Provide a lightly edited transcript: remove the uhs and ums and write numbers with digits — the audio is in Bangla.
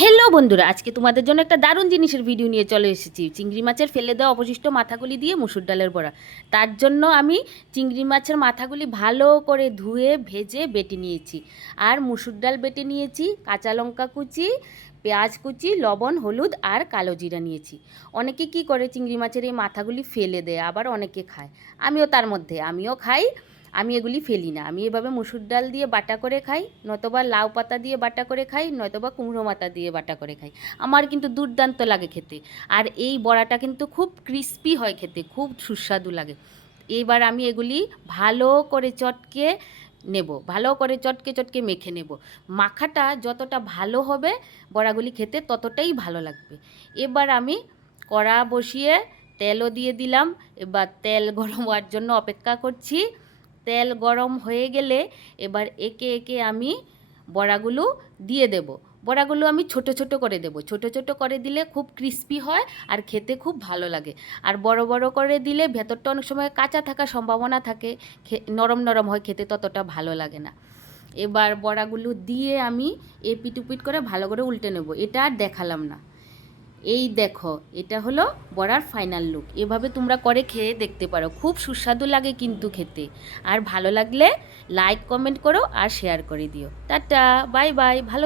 হ্যালো বন্ধুরা, আজকে তোমাদের জন্য একটা দারুণ জিনিসের ভিডিও নিয়ে চলে এসেছি। চিংড়ি মাছের ফেলে দেওয়া অবশিষ্ট মাথাগুলি দিয়ে মুসুর ডালের বড়া। তার জন্য আমি চিংড়ি মাছের মাথাগুলি ভালো করে ধুয়ে ভেজে বেটে নিয়েছি। আর মুসুর ডাল বেটে নিয়েছি, কাঁচা লঙ্কা কুচি, পেঁয়াজ কুচি, লবণ, হলুদ আর কালো জিরা নিয়েছি। অনেকে কি করে চিংড়ি মাছের এই মাথাগুলি ফেলে দেয়, আবার অনেকে খায়। আমিও তার মধ্যে, আমিও খাই। আমি এগুলি ফেলি না, আমি এভাবে মুসুর ডাল দিয়ে বাটা করে খাই, নয়তোবা লাউ পাতা দিয়ে বাটা করে খাই, নয়তোবা কুমড়ো মাথা দিয়ে বাটা করে খাই। আমার কিন্তু দুর্দান্ত লাগে খেতে। আর এই বড়াটা কিন্তু খুব ক্রিস্পি হয় খেতে, খুব সুস্বাদু লাগে। এইবার আমি এগুলি ভালো করে চটকে নেব, ভালো করে চটকে চটকে মেখে নেব। মাখাটা যতটা ভালো হবে বড়াগুলি খেতে ততটাই ভালো লাগবে। এবার আমি কড়া বসিয়ে তেলও দিয়ে দিলাম। এবার তেল গরম হওয়ার জন্য অপেক্ষা করছি। তেল গরম হয়ে গেলে এবার একে একে আমি বড়াগুলো দিয়ে দেব। বড়াগুলো আমি ছোট ছোট করে দেব, ছোট ছোট করে দিলে খুব ক্রিস্পি হয় আর খেতে খুব ভালো লাগে। আর বড় বড় করে দিলে ভেতরটা অনেক সময় কাঁচা থাকার সম্ভাবনা থাকে, নরম নরম হয়, খেতে ততটা ভালো লাগে না। এবার বড়াগুলো দিয়ে আমি এপিট উপিট করে ভালো করে উল্টে নেব। এটা আর দেখালাম না। এই দেখো, এটা হলো বড়ার ফাইনাল লুক। এভাবে তোমরা করে খেয়ে দেখতে পারো, খুব সুস্বাদু লাগে কিন্তু খেতে। আর ভালো লাগলে লাইক কমেন্ট করো আর শেয়ার করে দিও। টাটা, বাই বাই, ভালো।